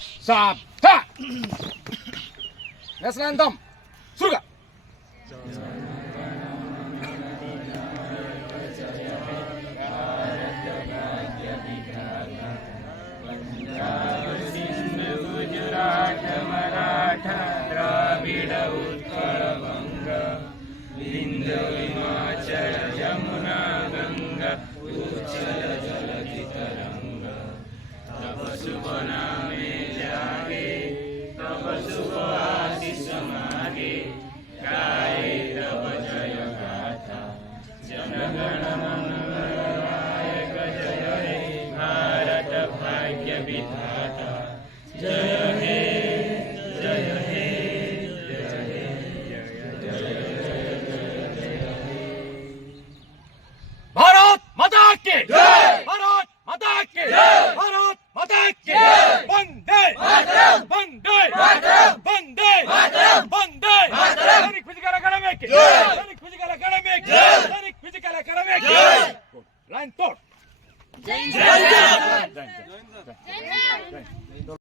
Sabta. National anthem. Surga. Gujarat Maratha Dravid Utkal Bang Vindhya Himachal Yamuna Ganga उच्चल जलधि तरंग तब शुभ नामे जागे तब शुभ आशीष मागे गाये तब जय गाथा जनगण मंगलदायक जय हे भारत भाग्य विधाता जय हे जय हे जय हे भारत माता की भारत माता की भारत माता की वंदे वंदे वंदे वंदे दैनिक फिजिकल एकेडमी की दैनिक फिजिकल एकेडमी की दैनिक फिजिकल एकेडमी की लाइन तोड़ जय जय जय